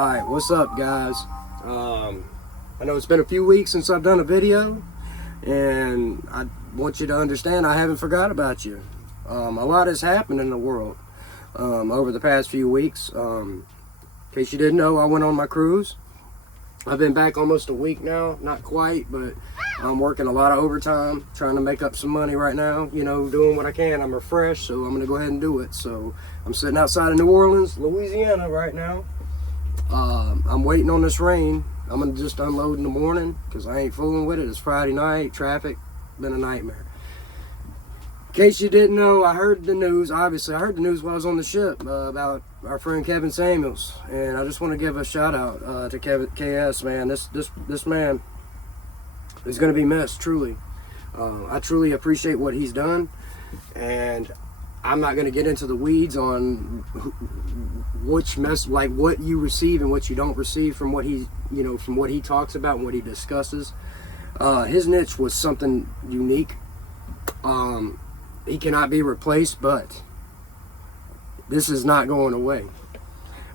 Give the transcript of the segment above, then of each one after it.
Alright, what's up guys? I know it's been a few weeks since I've done a video, and I want you to understand I haven't forgot about you. A lot has happened in the world over the past few weeks. In case you didn't know, I went on my cruise. I've been back almost a week now, not quite, but I'm working a lot of overtime, trying to make up some money right now, you know, doing what I can. I'm refreshed, so I'm going to go ahead and do it. So I'm sitting outside of New Orleans, Louisiana right now. I'm waiting on this rain. I'm going to just unload in the morning because I ain't fooling with it. It's Friday night, traffic, been a nightmare. In case you didn't know, I heard the news, obviously. I heard the news while I was on the ship about our friend Kevin Samuels. And I just want to give a shout out to KS, man. This man is going to be missed, truly. I truly appreciate what he's done. And I'm not going to get into the weeds on which like what you receive and what you don't receive from what he, you know, from what he talks about and what he discusses. His niche was something unique. He cannot be replaced, but this is not going away.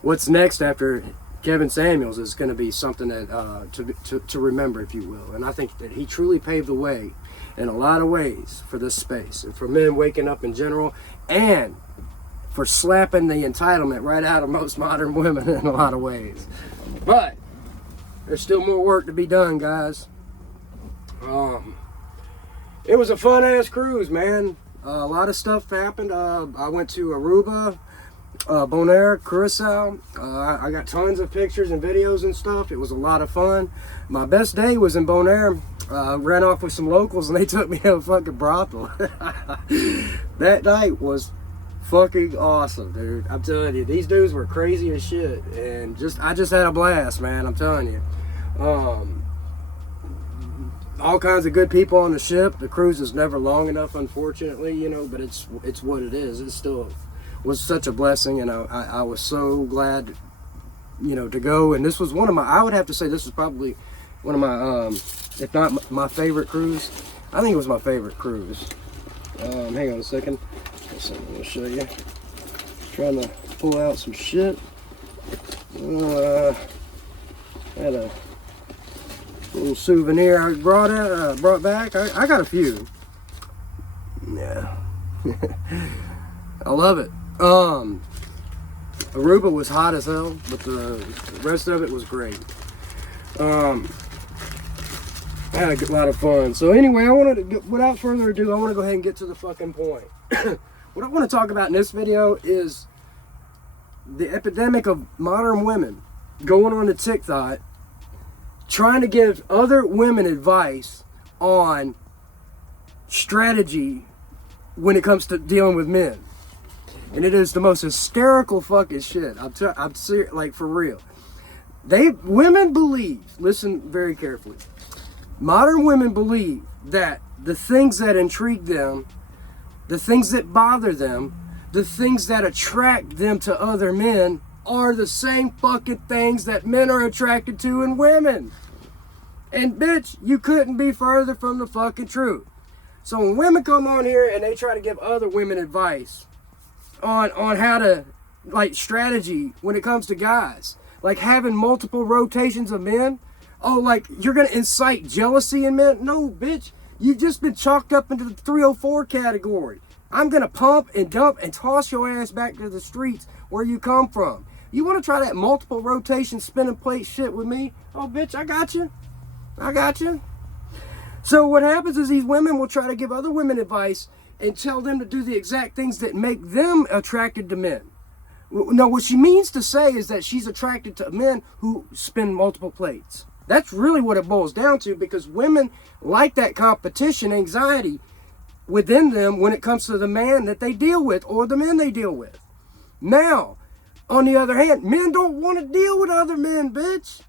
What's next after Kevin Samuels is going to be something that to remember, if you will. And I think that he truly paved the way in a lot of ways for this space and for men waking up in general, and for slapping the entitlement right out of most modern women in a lot of ways. But there's still more work to be done, guys. It was a fun ass cruise, man. A lot of stuff happened. I went to Aruba, Bonaire, Curacao. I got tons of pictures and videos and stuff. It was a lot of fun. My best day was in Bonaire. Ran off with some locals and they took me to a fucking brothel. That night was fucking awesome, dude. I'm telling you, these dudes were crazy as shit, and I just had a blast, man. I'm telling you. All kinds of good people on the ship. The cruise is never long enough, unfortunately, you know, but it's what it is. It still was such a blessing, and I was so glad, you know, to go. And this was one of my, I would have to say this was probably one of my, if not my favorite cruise. I think it was my favorite cruise. Hang on a second. I'm going to show you. Trying to pull out some shit. I had a little souvenir I brought back. I got a few. Yeah. I love it. Aruba was hot as hell, but the rest of it was great. I had a lot of fun. So anyway, without further ado, I want to go ahead and get to the fucking point. What I want to talk about in this video is the epidemic of modern women going on to TikTok, trying to give other women advice on strategy when it comes to dealing with men. And it is the most hysterical fucking shit. I'm serious, like, for real. Women believe, listen very carefully, modern women believe that the things that intrigue them, the things that bother them, the things that attract them to other men are the same fucking things that men are attracted to in women. And bitch, you couldn't be further from the fucking truth. So when women come on here and they try to give other women advice on how to, like, strategy when it comes to guys, like having multiple rotations of men, oh, like you're gonna incite jealousy in men? No, bitch. You've just been chalked up into the 304 category. I'm going to pump and dump and toss your ass back to the streets where you come from. You want to try that multiple rotation spinning plate shit with me? Oh, bitch, I got you. I got you. So what happens is these women will try to give other women advice and tell them to do the exact things that make them attracted to men. No, what she means to say is that she's attracted to men who spin multiple plates. That's really what it boils down to, because women like that competition anxiety within them when it comes to the man that they deal with or the men they deal with. Now, on the other hand, men don't want to deal with other men, bitch.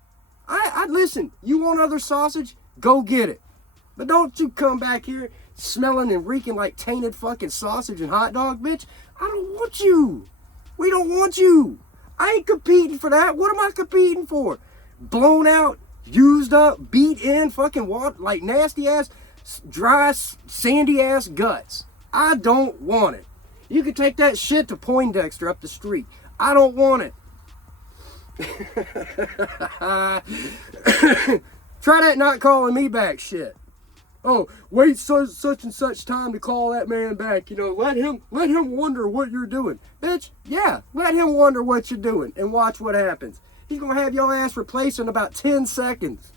I listen, you want other sausage? Go get it. But don't you come back here smelling and reeking like tainted fucking sausage and hot dog, bitch. I don't want you. We don't want you. I ain't competing for that. What am I competing for? Blown out, used up, beat in, fucking water, like nasty ass, dry, sandy ass guts. I don't want it. You can take that shit to Poindexter up the street. I don't want it. Try that not calling me back shit. Oh, wait such and such time to call that man back. You know, let him wonder what you're doing. Bitch, yeah, let him wonder what you're doing and watch what happens. He's gonna have your ass replaced in about 10 seconds.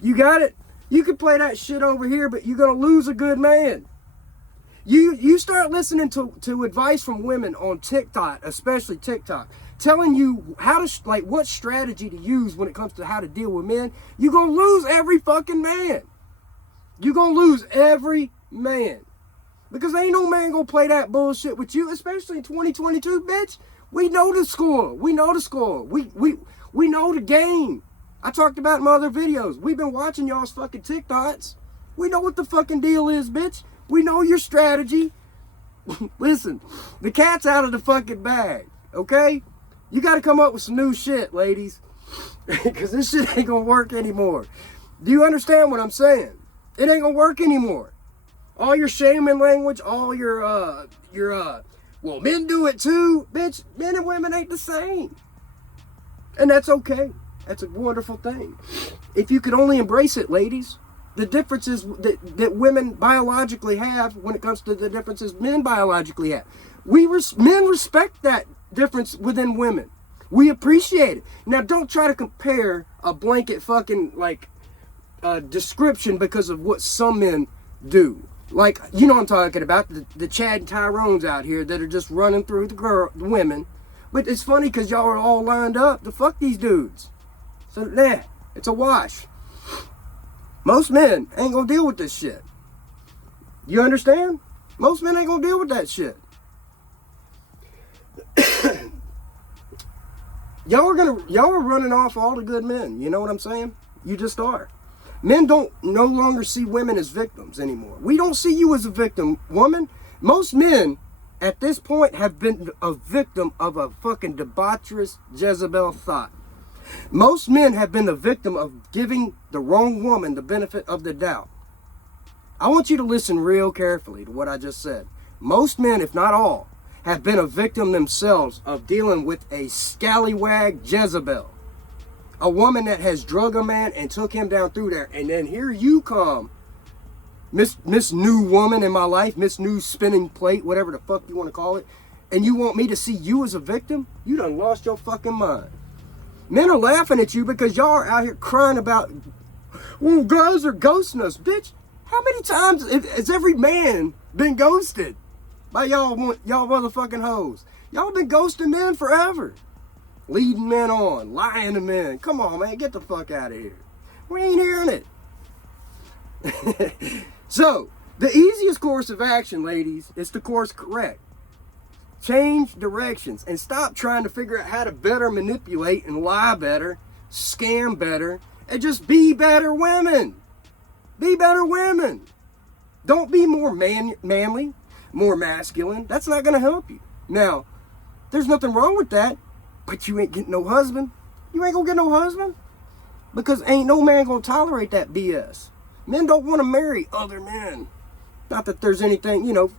You got it? You can play that shit over here, but you're gonna lose a good man. You start listening to advice from women on TikTok, especially TikTok, telling you how to, like, what strategy to use when it comes to how to deal with men. You're gonna lose every fucking man. You're gonna lose every man. Because ain't no man gonna play that bullshit with you, especially in 2022, bitch. We know the score. We know the score. We know the game. I talked about it in my other videos. We've been watching y'all's fucking TikToks. We know what the fucking deal is, bitch. We know your strategy. Listen, the cat's out of the fucking bag, okay? You gotta come up with some new shit, ladies. Because this shit ain't gonna work anymore. Do you understand what I'm saying? It ain't gonna work anymore. All your shaming language, all your, well, men do it too. Bitch, men and women ain't the same. And that's okay. That's a wonderful thing. If you could only embrace it, ladies, the differences that women biologically have when it comes to the differences men biologically have. Men respect that difference within women. We appreciate it. Now, don't try to compare a blanket fucking, like, description because of what some men do. Like, you know what I'm talking about, the Chad and Tyrones out here that are just running through the women. But it's funny because y'all are all lined up to fuck these dudes. So, nah, it's a wash. Most men ain't gonna deal with this shit. You understand? Most men ain't gonna deal with that shit. Y'all are running off all the good men. You know what I'm saying? You just are. Men don't no longer see women as victims anymore. We don't see you as a victim, woman. Most men at this point have been a victim of a fucking debaucherous Jezebel thought. Most men have been the victim of giving the wrong woman the benefit of the doubt. I want you to listen real carefully to what I just said. Most men, if not all, have been a victim themselves of dealing with a scallywag Jezebel. A woman that has drug a man and took him down through there. And then here you come, Miss New Woman in my life, Miss New Spinning Plate, whatever the fuck you want to call it. And you want me to see you as a victim? You done lost your fucking mind. Men are laughing at you because y'all are out here crying about, well, guys are ghosting us. Bitch, how many times has every man been ghosted by y'all motherfucking hoes? Y'all been ghosting men forever. Leading men on, lying to men. Come on, man, get the fuck out of here. We ain't hearing it. So, the easiest course of action, ladies, is the course correct. Change directions and stop trying to figure out how to better manipulate and lie better, scam better, and just be better women. Be better women. Don't be more manly, more masculine. That's not going to help you. Now, there's nothing wrong with that, but you ain't getting no husband. You ain't going to get no husband because ain't no man going to tolerate that BS. Men don't want to marry other men. Not that there's anything, you know,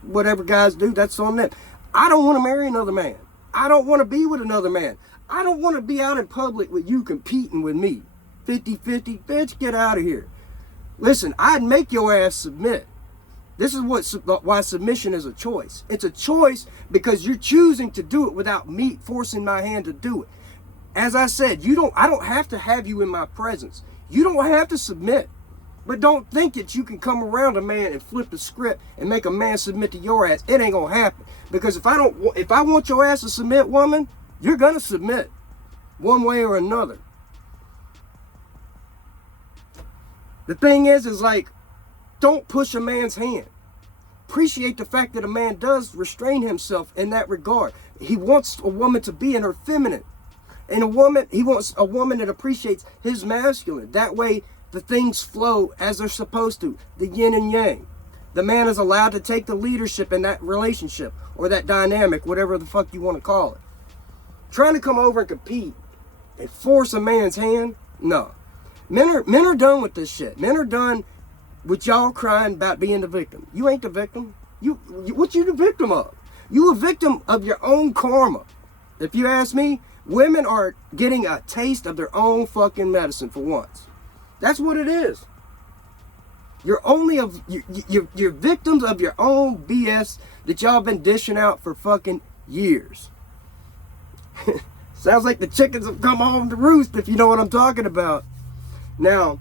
whatever guys do, that's on them. I don't want to marry another man. I don't want to be with another man. I don't want to be out in public with you competing with me. 50-50, bitch, get out of here. Listen, I'd make your ass submit. This is why submission is a choice. It's a choice because you're choosing to do it without me forcing my hand to do it. As I said, I don't have to have you in my presence. You don't have to submit. But don't think that you can come around a man and flip the script and make a man submit to your ass. It ain't gonna happen. Because if I want your ass to submit, woman, you're gonna submit one way or another. The thing is like, don't push a man's hand. Appreciate the fact that a man does restrain himself in that regard. He wants a woman to be in her feminine. And he wants a woman that appreciates his masculine. That way, the things flow as they're supposed to, the yin and yang. The man is allowed to take the leadership in that relationship or that dynamic, whatever the fuck you want to call it. Trying to come over and compete and force a man's hand, no. Men are done with this shit. Men are done with y'all crying about being the victim. You ain't the victim. What you the victim of? You a victim of your own karma. If you ask me, Women are getting a taste of their own fucking medicine for once. That's what it is. You're victims of your own BS that y'all been dishing out for fucking years. Sounds like the chickens have come home to roost, if you know what I'm talking about. Now,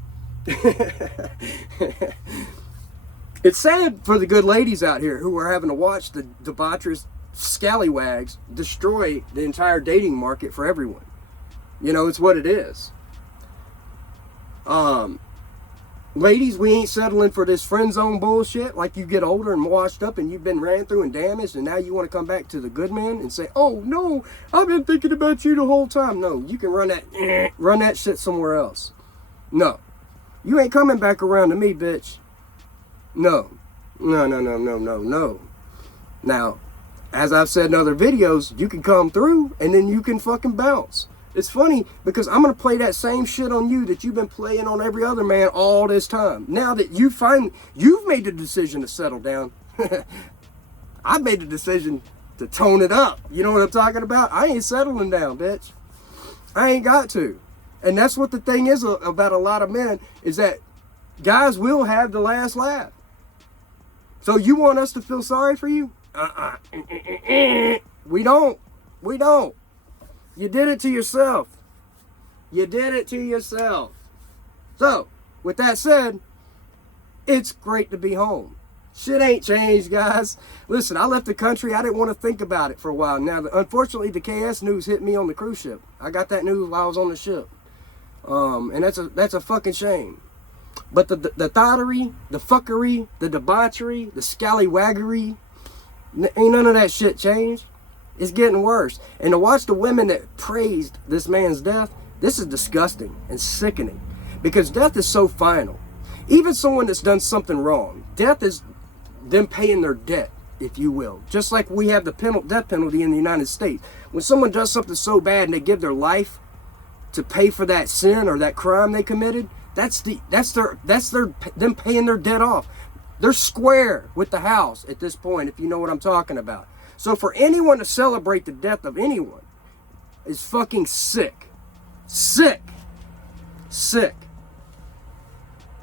it's sad for the good ladies out here who are having to watch the debaucherous scallywags destroy the entire dating market for everyone. You know, it's what it is. Ladies, we ain't settling for this friend zone bullshit. Like, you get older and washed up and you've been ran through and damaged, and now you want to come back to the good man and say, oh no, I've been thinking about you the whole time. No, you can run that shit somewhere else. No, you ain't coming back around to me, bitch. No. Now, as I've said in other videos, you can come through and then you can fucking bounce. It's funny because I'm going to play that same shit on you that you've been playing on every other man all this time. Now that you've made the decision to settle down, I've made the decision to tone it up. You know what I'm talking about? I ain't settling down, bitch. I ain't got to. And that's what the thing is about a lot of men, is that guys will have the last laugh. So you want us to feel sorry for you? We don't. You did it to yourself. So, with that said, it's great to be home. Shit ain't changed, guys. Listen, I left the country. I didn't want to think about it for a while. Now, unfortunately, the KS news hit me on the cruise ship. I got that news while I was on the ship. And that's a fucking shame. But the thottery, the fuckery, the debauchery, the scallywaggery, ain't none of that shit changed. It's getting worse. And to watch the women that praised this man's death, this is disgusting and sickening. Because death is so final. Even someone that's done something wrong, death is them paying their debt, if you will. Just like we have the death penalty in the United States. When someone does something so bad and they give their life to pay for that sin or that crime they committed, that's them paying their debt off. They're square with the house at this point, if you know what I'm talking about. So for anyone to celebrate the death of anyone is fucking sick. Sick.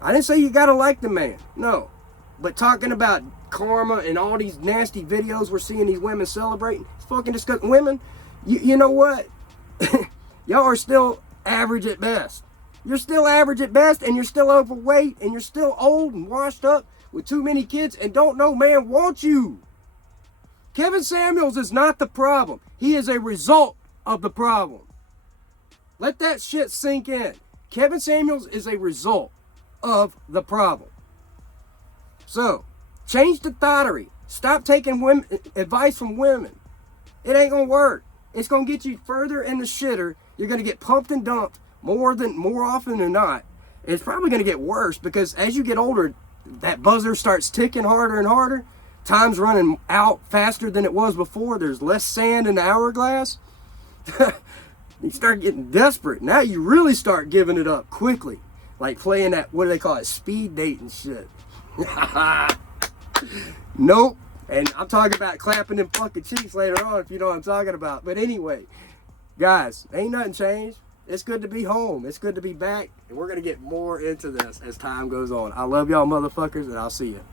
I didn't say you gotta like the man, no. But talking about karma and all these nasty videos we're seeing these women celebrating, it's fucking disgusting. Women, you know what? Y'all are still average at best. You're still average at best, and you're still overweight, and you're still old and washed up with too many kids and don't know man wants you. Kevin Samuels is not the problem. He is a result of the problem. Let that shit sink in. Kevin Samuels is a result of the problem. So, change the thottery. Stop taking advice from women. It ain't gonna work. It's gonna get you further in the shitter. You're gonna get pumped and dumped more often than not. It's probably gonna get worse because as you get older, that buzzer starts ticking harder and harder. Time's running out faster than it was before. There's less sand in the hourglass. You start getting desperate. Now you really start giving it up quickly. Like playing that, what do they call it, speed dating shit. Nope. And I'm talking about clapping them fucking cheeks later on, if you know what I'm talking about. But anyway, guys, ain't nothing changed. It's good to be home. It's good to be back. And we're going to get more into this as time goes on. I love y'all motherfuckers, and I'll see you.